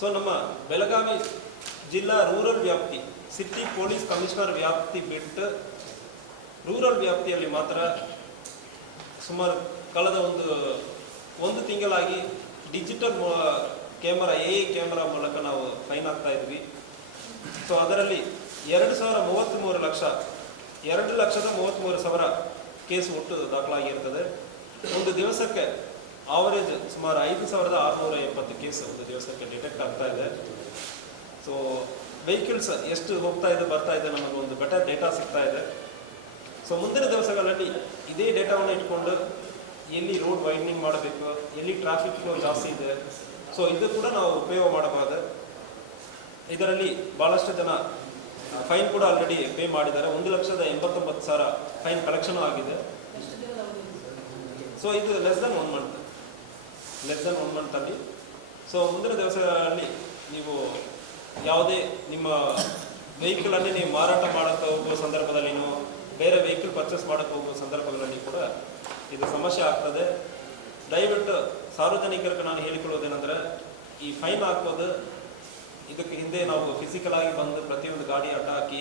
So ನಮ್ಮ ಬೆಳಗಾವಿ ಜಿಲ್ಲಾ rural ವ್ಯಾಪ್ತಿ ಸಿಟಿ ಪೊಲೀಸ್ ಕಮಿಷನರ್ ವ್ಯಾಪ್ತಿ ಬಿಟ್ಟು ರೂರಲ್ ವ್ಯಾಪ್ತಿಯಲ್ಲಿ ಮಾತ್ರ ಸುಮಾರು ಕಳೆದ ಒಂದು ತಿಂಗಳಾಗಿ ಡಿಜಿಟಲ್ ಕ್ಯಾಮರಾ ಕ್ಯಾಮರಾ ಮೂಲಕ ನಾವು ಫೈನ್ ಹಾಕ್ತಾ ಇದ್ವಿ. ಸೊ ಅದರಲ್ಲಿ 2,033 ಲಕ್ಷ 2,33,000 ಕೇಸ್ ಒಟ್ಟು ದಾಖಲಾಗಿರ್ತದೆ. ಒಂದು ದಿವಸಕ್ಕೆ ಆವರೇಜ್ ಸುಮಾರು 5,670 ಕೇಸ್ ಒಂದು ದಿವಸಕ್ಕೆ ಡಿಟೆಕ್ಟ್ ಆಗ್ತಾ ಇದೆ. ಸೊ ವೆಹಿಕಲ್ಸ್ ಎಷ್ಟು ಹೋಗ್ತಾ ಇದೆ ಬರ್ತಾ ಇದೆ ನಮಗೆ ಒಂದು ಬೆಟರ್ ಡೇಟಾ ಸಿಗ್ತಾ ಇದೆ. ಸೊ ಮುಂದಿನ ದಿವಸಗಳಲ್ಲಿ ಇದೇ ಡೇಟಾವನ್ನು ಇಟ್ಕೊಂಡು ಎಲ್ಲಿ ರೋಡ್ ವೈಡ್ನಿಂಗ್ ಮಾಡಬೇಕು, ಎಲ್ಲಿ ಟ್ರಾಫಿಕ್ ಫ್ಲೋ ಜಾಸ್ತಿ ಇದೆ, ಸೊ ಇದು ಕೂಡ ನಾವು ಉಪಯೋಗ ಮಾಡಬಹುದು. ಇದರಲ್ಲಿ ಭಾಳಷ್ಟು ಜನ ಫೈನ್ ಕೂಡ ಆಲ್ರೆಡಿ ಪೇ ಮಾಡಿದ್ದಾರೆ. 1,89,000 ಫೈನ್ ಕಲೆಕ್ಷನ್ ಆಗಿದೆ. ಸೊ ಇದು ಲೆಸ್ ದನ್ ಒನ್ ಮಂತ್ ಅಲ್ಲಿ. ಸೊ ಮುಂದಿನ ದಿವಸಗಳಲ್ಲಿ ನೀವು ಯಾವುದೇ ನಿಮ್ಮ ವೆಹಿಕಲಲ್ಲಿ ನೀವು ಮಾರಾಟ ಮಾಡೋಕ್ಕೆ ಹೋಗುವ ಸಂದರ್ಭದಲ್ಲಿ, ಬೇರೆ ವೆಹಿಕಲ್ ಪರ್ಚೇಸ್ ಮಾಡೋಕ್ಕೆ ಹೋಗುವ ಸಂದರ್ಭಗಳಲ್ಲಿ ಕೂಡ ಇದು ಸಮಸ್ಯೆ ಆಗ್ತದೆ. ದಯವಿಟ್ಟು ಸಾರ್ವಜನಿಕರಿಗೆ ನಾನು ಹೇಳಿಕೊಳ್ಳೋದೇನೆಂದರೆ, ಈ ಫೈನ್ ಹಾಕೋದು ಇದಕ್ಕೆ ಹಿಂದೆ ನಾವು ಫಿಸಿಕಲ್ ಆಗಿ ಬಂದು ಪ್ರತಿಯೊಂದು ಗಾಡಿ ಅಡ್ಡ ಹಾಕಿ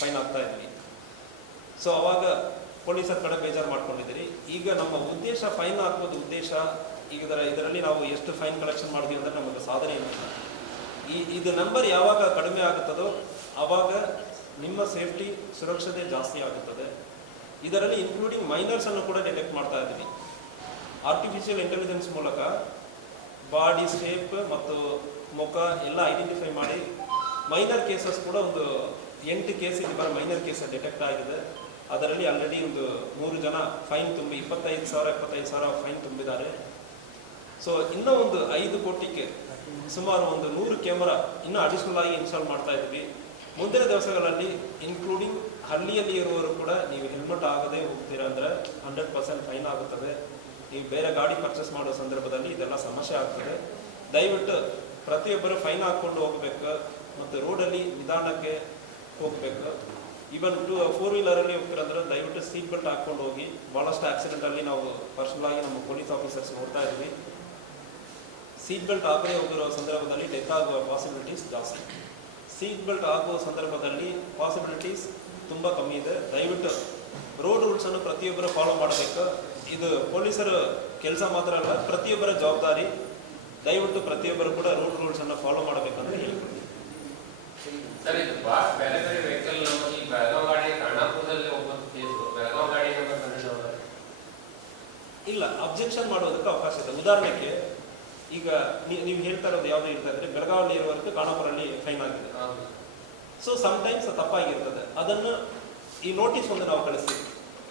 ಫೈನ್ ಹಾಕ್ತಾ ಇದ್ವಿ. ಸೊ ಅವಾಗ ಪೊಲೀಸರ ಕಡೆ ಬೇಜಾರು ಮಾಡ್ಕೊಂಡಿದ್ದೀರಿ. ಈಗ ನಮ್ಮ ಉದ್ದೇಶ ಫೈನ್ ಹಾಕೋದು ಉದ್ದೇಶ ಇದರಲ್ಲಿ ನಾವು ಎಷ್ಟು ಫೈನ್ ಕಲೆಕ್ಷನ್ ಮಾಡಿದ್ವಿ ಅಂದರೆ ನಮಗೆ ಸಾಧನೆ ಇಲ್ಲ. ಇದು ನಂಬರ್ ಯಾವಾಗ ಕಡಿಮೆ ಆಗುತ್ತದೋ ಆವಾಗ ನಿಮ್ಮ ಸೇಫ್ಟಿ ಸುರಕ್ಷತೆ ಜಾಸ್ತಿ ಆಗುತ್ತದೆ. ಇದರಲ್ಲಿ ಇನ್ಕ್ಲೂಡಿಂಗ್ ಮೈನರ್ಸ್ ಅನ್ನು ಕೂಡ ಡಿಟೆಕ್ಟ್ ಮಾಡ್ತಾ ಇದ್ದೀವಿ. ಆರ್ಟಿಫಿಷಿಯಲ್ ಇಂಟೆಲಿಜೆನ್ಸ್ ಮೂಲಕ ಬಾಡಿ ಶೇಪ್ ಮತ್ತು ಮುಖ ಎಲ್ಲ ಐಡೆಂಟಿಫೈ ಮಾಡಿ ಮೈನರ್ ಕೇಸಸ್ ಕೂಡ ಒಂದು 8 ಕೇಸ್ ಇಲ್ಲಿ ಮೈನರ್ ಕೇಸ್ ಡಿಟೆಕ್ಟ್ ಆಗಿದೆ. ಅದರಲ್ಲಿ ಆಲ್ರೆಡಿ ಒಂದು 3 ಜನ ಫೈನ್ ತುಂಬಿ 25,000 ಫೈನ್ ತುಂಬಿದ್ದಾರೆ. ಸೊ ಇನ್ನೂ ಒಂದು 5 ಕೋಟಿಗೆ ಸುಮಾರು ಒಂದು 100 ಕ್ಯಾಮರಾ ಇನ್ನೂ ಅಡಿಷನಲ್ ಆಗಿ ಇನ್ಸ್ಟಾಲ್ ಮಾಡ್ತಾ ಇದ್ವಿ. ಮುಂದಿನ ದಿವಸಗಳಲ್ಲಿ ಇನ್ಕ್ಲೂಡಿಂಗ್ ಹಳ್ಳಿಯಲ್ಲಿ ಇರುವವರು ಕೂಡ ನೀವು ಹೆಲ್ಮೆಟ್ ಆಗದೆ ಹೋಗ್ತೀರಾ ಅಂದರೆ 100% ಫೈನ್ ಆಗುತ್ತದೆ. ನೀವು ಬೇರೆ ಗಾಡಿ ಪರ್ಚೇಸ್ ಮಾಡೋ ಸಂದರ್ಭದಲ್ಲಿ ಇದೆಲ್ಲ ಸಮಸ್ಯೆ ಆಗ್ತದೆ. ದಯವಿಟ್ಟು ಪ್ರತಿಯೊಬ್ಬರು ಫೈನ್ ಹಾಕ್ಕೊಂಡು ಹೋಗಬೇಕು ಮತ್ತು ರೋಡಲ್ಲಿ ನಿಧಾನಕ್ಕೆ ಹೋಗಬೇಕು. ಈವನ್ 4 ವೀಲರಲ್ಲಿ ಹೋಗ್ತೀರಂದ್ರೆ ದಯವಿಟ್ಟು ಸೀಟ್ ಬೆಲ್ಟ್ ಹಾಕ್ಕೊಂಡು ಹೋಗಿ. ಭಾಳಷ್ಟು ಆಕ್ಸಿಡೆಂಟಲ್ಲಿ ನಾವು ಪರ್ಸನಲ್ ಆಗಿ ನಮ್ಮ ಪೊಲೀಸ್ ಆಫೀಸರ್ಸ್ ನೋಡ್ತಾ ಇದ್ವಿ. ಸೀಟ್ ಬೆಲ್ಟ್ ಹಾಕದೇ ಹೋಗಿರೋ ಸಂದರ್ಭದಲ್ಲಿ ಡೆತ್ ಆಗುವ ಪಾಸಿಬಿಲಿಟೀಸ್ ಜಾಸ್ತಿ. ಸೀಟ್ ಬೆಲ್ಟ್ ಆಗುವ ಸಂದರ್ಭದಲ್ಲಿ ಪಾಸಿಬಿಲಿಟೀಸ್ ತುಂಬ ಕಮ್ಮಿ ಇದೆ. ದಯವಿಟ್ಟು ರೋಡ್ ರೂಲ್ಸನ್ನು ಪ್ರತಿಯೊಬ್ಬರು ಫಾಲೋ ಮಾಡಬೇಕು. ಇದು ಪೊಲೀಸರ ಕೆಲಸ ಮಾತ್ರ ಅಲ್ಲ, ಪ್ರತಿಯೊಬ್ಬರ ಜವಾಬ್ದಾರಿ. ದಯವಿಟ್ಟು ಪ್ರತಿಯೊಬ್ಬರು ಕೂಡ ರೋಡ್ ರೂಲ್ಸನ್ನು ಫಾಲೋ ಮಾಡಬೇಕಂತ ಹೇಳಿಕೊಡ್ತೀನಿ. ಇಲ್ಲ, ಅಬ್ಜೆಕ್ಷನ್ ಮಾಡೋದಕ್ಕೆ ಅವಕಾಶ ಇದೆ. ಉದಾಹರಣೆಗೆ ಈಗ ನೀವು ಹೇಳ್ತಾ ಇರೋದು ಯಾವುದು ಇರ್ತಾ ಇದ್ರೆ ಬೆಳಗಾವಿಯಲ್ಲಿ ಇರುವವರೆಗೆ ಖಾನಾಪುರಲ್ಲಿ ಫೈನ್ ಆಗಿದೆ. ಸೊ ಸಮ್ಟೈಮ್ಸ್ ತಪ್ಪಾಗಿರ್ತದೆ. ಅದನ್ನು ಈ ನೋಟಿಸ್ ಒಂದು ನಾವು ಕಳಿಸ್ತೀವಿ.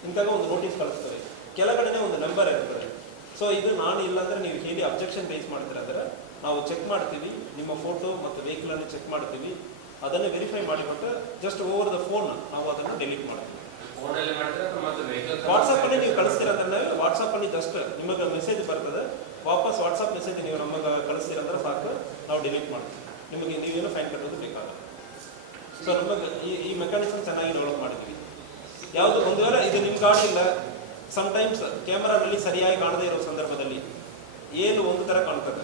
ಇಂತಾಗ ಒಂದು ನೋಟಿಸ್ ಕಳಿಸ್ತೇವೆ, ಕೆಳಗಡೆನೆ ಒಂದು ನಂಬರ್ ಇರ್ತದೆ. ಸೊ ಇದು ನಾನು ಇಲ್ಲಾಂದ್ರೆ ನೀವು ಹೇಳಿ ಅಬ್ಜೆಕ್ಷನ್ ರೇಸ್ ಮಾಡ್ತೀರ ಅಂದರೆ ನಾವು ಚೆಕ್ ಮಾಡ್ತೀವಿ. ನಿಮ್ಮ ಫೋಟೋ ಮತ್ತು ವೆಹಿಕಲನ್ನು ಚೆಕ್ ಮಾಡ್ತೀವಿ. ಅದನ್ನು ವೆರಿಫೈ ಮಾಡಿಬಿಟ್ಟು ಜಸ್ಟ್ ಓವರ್ ದ ಫೋನ್ ನಾವು ಅದನ್ನು ಡಿಲೀಟ್ ಮಾಡ್ತೀವಿ. ವಾಟ್ಸಪ್ಪಲ್ಲಿ ನೀವು ಕಳಿಸ್ತೀರಂದ್ರೆ ವಾಟ್ಸಪ್ಪಲ್ಲಿ ಜಸ್ಟ್ ನಿಮಗೆ ಮೆಸೇಜ್ ಬರ್ತದೆ. ವಾಪಸ್ ವಾಟ್ಸಪ್ ಮೆಸೇಜ್ ನೀವು ನಮಗೆ ಕಳಿಸ್ತೀರಂದ್ರೆ ಸಾಕು, ನಾವು ಡಿಲೀಟ್ ಮಾಡ್ತೀವಿ. ನಿಮಗೆ ನೀವೇನು ಫೈನ್ ಕಟ್ಟೋದು ಬೇಕಾಗಲ್ಲ. ಸೊ ನಮಗೆ ಈ ಮೆಕ್ಯಾನಿಸಮ್ ಚೆನ್ನಾಗಿ ಡೆವಲಪ್ ಮಾಡಿದ್ವಿ. ಯಾವುದು ಒಂದು ವೇಳೆ ಇದು ನಿಮ್ಮ ಗಾಡಿ ಇಲ್ಲ, ಸಮ್ಟೈಮ್ಸ್ ಕ್ಯಾಮರಾದಲ್ಲಿ ಸರಿಯಾಗಿ ಕಾಣದೇ ಇರೋ ಸಂದರ್ಭದಲ್ಲಿ ಏನು ಒಂದು ಥರ ಕಾಣ್ತದೆ.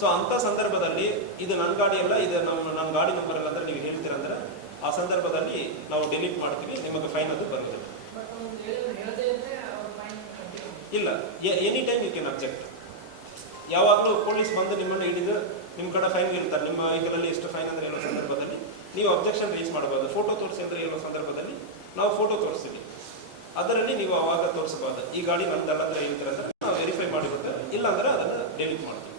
ಸೊ ಅಂಥ ಸಂದರ್ಭದಲ್ಲಿ ಇದು ನನ್ನ ಗಾಡಿ ಅಲ್ಲ, ಇದು ನನ್ನ ಗಾಡಿ ನಂಬರ್ ಅಲ್ಲ ಅಂದರೆ ನೀವು ಹೇಳ್ತೀರಂದ್ರೆ ಆ ಸಂದರ್ಭದಲ್ಲಿ ನಾವು ಡಿಲೀಟ್ ಮಾಡ್ತೀವಿ. ನಿಮಗೆ ಫೈನ್ ಅದು ಬರೋದಿಲ್ಲ. ಇಲ್ಲ, any time you can object. ಯಾವಾಗಲೂ ಪೊಲೀಸ್ ಬಂದು ನಿಮ್ಮನ್ನು ಹಿಡಿದು ನಿಮ್ಮ ಕಡೆ ಫೈನ್ ಇರ್ತಾರೆ. ನಿಮ್ಮ ವೆಹಿಕಲಲ್ಲಿ ಎಷ್ಟು ಫೈನ್ ಅಂದರೆ ಹೇಳೋ ಸಂದರ್ಭದಲ್ಲಿ ನೀವು ಅಬ್ಜೆಕ್ಷನ್ ರೇಸ್ ಮಾಡಬಹುದು. ಫೋಟೋ ತೋರಿಸಿ ಅಂದರೆ ಹೇಳೋ ಸಂದರ್ಭದಲ್ಲಿ ನಾವು ಫೋಟೋ ತೋರಿಸ್ತೀವಿ. ಅದರಲ್ಲಿ ನೀವು ಅವಾಗ ತೋರಿಸಬಹುದು. ಈ ಗಾಡಿ ನಮ್ದಲ್ಲ ಅಂದರೆ ಹೇಳ್ತೀರಂದ್ರೆ ನಾವು ವೆರಿಫೈ ಮಾಡಿರುತ್ತೆ. ಇಲ್ಲ ಅಂದರೆ ಅದನ್ನು ಡಿಲೀಟ್ ಮಾಡ್ತೀವಿ.